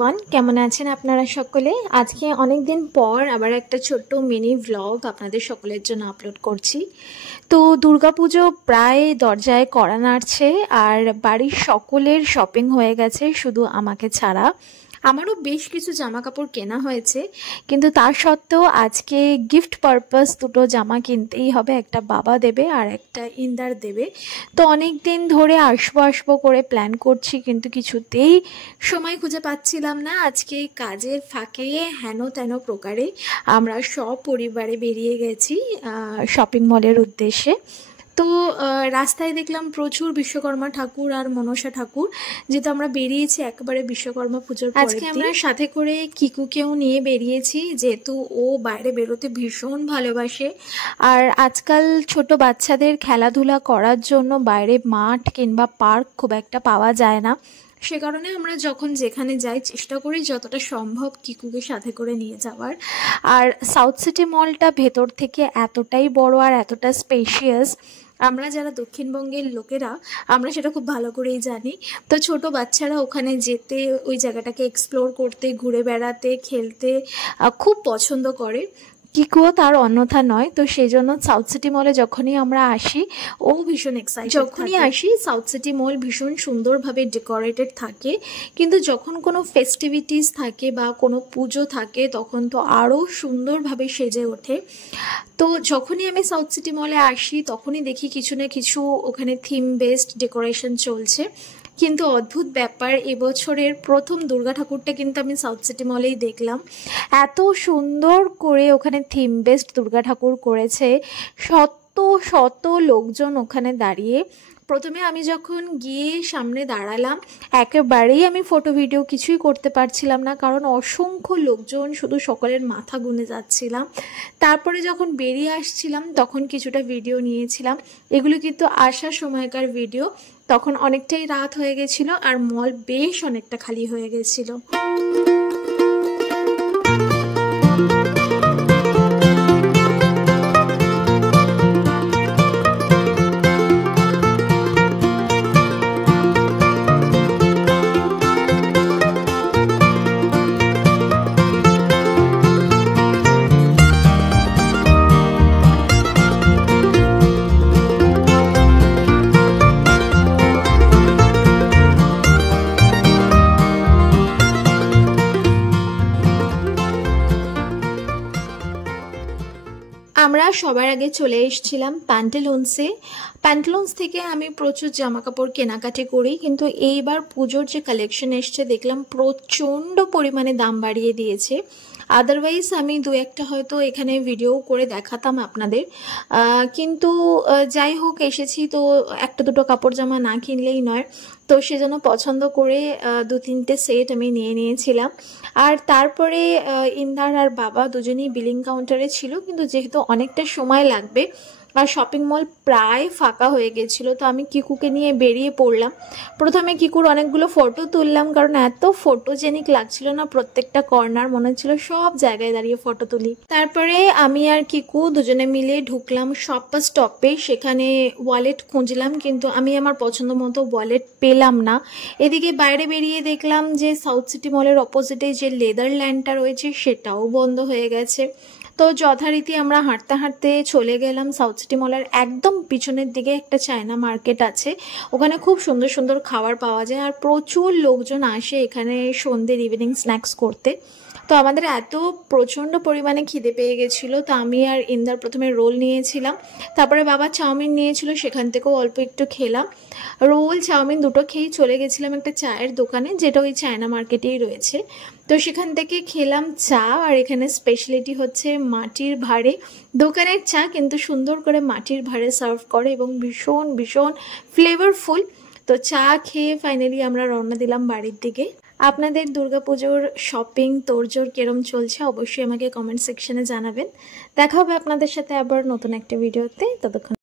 Everyone, কেমন আছেন আপনারা সকলে? আজকে অনেক দিন পর আবার একটা ছোট্ট মিনি ভ্লগ আপনাদের সকলের জন্য আপলোড করছি। তো দুর্গাপুজো প্রায় দরজায় কড়া নাড়ছে আর বাড়ির সকলের শপিং হয়ে গেছে, শুধু আমাকে ছাড়া। আমারও বেশ কিছু জামা কাপড় কেনা হয়েছে, কিন্তু তার সত্ত্বেও আজকে গিফট পারপাস দুটো জামা কিনতেই হবে। একটা বাবা দেবে আর একটা ইন্দার দেবে। তো অনেক দিন ধরে আসবো করে প্ল্যান করছি, কিন্তু কিছুতেই সময় খুঁজে পাচ্ছিলাম না। আজকে কাজের ফাঁকে হেন তেন প্রকারে আমরা সপরিবারে বেরিয়ে গেছি শপিং মলের উদ্দেশ্যে। তো রাস্তায় দেখলাম প্রচুর বিশ্বকর্মা ঠাকুর আর মনসা ঠাকুর, যেহেতু আমরা বেরিয়েছি একেবারে বিশ্বকর্মা পুজোর পরের দিন। আজকে আমরা সাথে করে কিকুকেও নিয়ে বেরিয়েছি, যেহেতু ও বাইরে বেরোতে ভীষণ ভালোবাসে। আর আজকাল ছোট বাচ্চাদের খেলাধুলা করার জন্য বাইরে মাঠ কিংবা পার্ক খুব একটা পাওয়া যায় না। সে কারণে আমরা যখন যেখানে যাই চেষ্টা করি যতটা সম্ভব কিকুকে সাথে করে নিয়ে যাওয়ার। আর সাউথ সিটি মলটা ভেতর থেকে এতটাই বড় আর এতটা স্পেশিয়াস, আমরা যারা দক্ষিণবঙ্গের লোকেরা আমরা সেটা খুব ভালো করেই জানি। তো ছোট বাচ্চারা ওখানে যেতে, ওই জায়গাটাকে এক্সপ্লোর করতে, ঘুরে বেড়াতে, খেলতে খুব পছন্দ করে। কিকুও তার অন্যথা নয়। তো সেই জন্য সাউথ সিটি মলে যখনই আমরা আসি ও ভীষণ এক্সাইটেড। যখনই আসি সাউথ সিটি মল ভীষণ সুন্দরভাবে ডেকোরেটেড থাকে, কিন্তু যখন কোনো ফেস্টিভিটিস থাকে বা কোনো পুজো থাকে তখন তো আরও সুন্দরভাবে সেজে ওঠে। তো যখনই আমি সাউথ সিটি মলে আসি তখনই দেখি কিছু না কিছু ওখানে থিম বেসড ডেকোরেশন চলছে। কিন্তু অদ্ভুত ব্যাপার, এবছরের প্রথম দুর্গা ঠাকুরটা কিন্তু আমি সাউথ সিটি মলেই দেখলাম। এত সুন্দর করে ওখানে থিম বেসড দুর্গা ঠাকুর করেছে, শত শত লোকজন ওখানে দাঁড়িয়ে। প্রথমে আমি যখন গিয়ে সামনে দাঁড়ালাম একেবারেই আমি ফটো ভিডিও কিছুই করতে পারছিলাম না, কারণ অসংখ্য লোকজন, শুধু সকলের মাথা গুনে যাচ্ছিলাম। তারপরে যখন বেরিয়ে আসছিলাম তখন কিছুটা ভিডিও নিয়েছিলাম। এগুলো কিন্তু আসার সময়কার ভিডিও, তখন অনেকটাই রাত হয়ে গেছিলো আর মল বেশ অনেকটা খালি হয়ে গেছিলো। আমরা সবার আগে চলে এসেছিলাম প্যান্টালুন্স থেকে আমি প্রচুর জামা কাপড় কেনাকাটি করি, কিন্তু এইবার পুজোর যে কালেকশন এসছে দেখলাম প্রচণ্ড পরিমাণে দাম বাড়িয়ে দিয়েছে। আদারওয়াইজ আমি দু একটা হয়তো এখানে ভিডিও করে দেখাতাম আপনাদের, কিন্তু যাই হোক এসেছি তো একটা দুটো কাপড় জামা না কিনলেই নয়। তো সেজন্য পছন্দ করে দু তিনটে সেট আমি নিয়ে নিয়েছিলাম। আর তারপরে ইন্দার আর বাবা দুজনেই বিলিং কাউন্টারে ছিল, কিন্তু যেহেতু অনেকটা সময় লাগবে আর শপিং মল প্রায় ফাঁকা হয়ে গেছিলো, তো আমি কিকুকে নিয়ে বেরিয়ে পড়লাম। প্রথমে কিকুর অনেকগুলো ফটো তুললাম, কারণ এত ফটোজেনিক লাগছিল না, প্রত্যেকটা কর্নার মনে হচ্ছিল সব জায়গায় দাঁড়িয়ে ফটো তুলি। তারপরে আমি আর কিকু দুজনে মিলে ঢুকলাম শপার্স স্টপে। সেখানে ওয়ালেট খুঁজলাম, কিন্তু আমি আমার পছন্দ মতো ওয়ালেট পেলাম না। এদিকে বাইরে বেরিয়ে দেখলাম যে সাউথ সিটি মলের অপোজিটে যে লেদার ল্যান্ডটা রয়েছে সেটাও বন্ধ হয়ে গেছে। তো যথারীতি আমরা হাঁটতে হাঁটতে চলে গেলাম সাউথ সিটি মলের একদম পিছনের দিকে একটা চায়না মার্কেট আছে, ওখানে খুব সুন্দর সুন্দর খাবার পাওয়া যায় আর প্রচুর লোকজন আসে এখানে সন্ধ্যের ইভিনিং স্ন্যাক্স করতে। তো আমাদের এত প্রচণ্ড পরিমাণে খিদে পেয়ে গেছিলো, তো আমি আর ইন্দার প্রথমে রোল নিয়েছিলাম, তারপরে বাবা চাউমিন নিয়েছিল, সেখান থেকেও অল্প একটু খেলাম। রোল চাউমিন দুটো খেয়েই চলে গেছিলাম একটা চায়ের দোকানে, যেটা ওই চায়না মার্কেটেই রয়েছে। তো সেখান থেকে খেলাম চা, আর এখানে স্পেশালিটি হচ্ছে মাটির ভাঁড়ে দোকানের চা, কিন্তু সুন্দর করে মাটির ভাঁড়ে সার্ভ করে এবং ভীষণ ভীষণ ফ্লেভারফুল। তো চা খেয়ে ফাইনালি আমরা রওনা দিলাম বাড়ির দিকে। আপনাদের দুর্গাপুজোর শপিং তোড়জোড় কেরম চলছে অবশ্যই আমাকে কমেন্ট সেকশনে জানাবেন। দেখা হবে আপনাদের সাথে আবার নতুন একটা ভিডিওতে, ততক্ষণ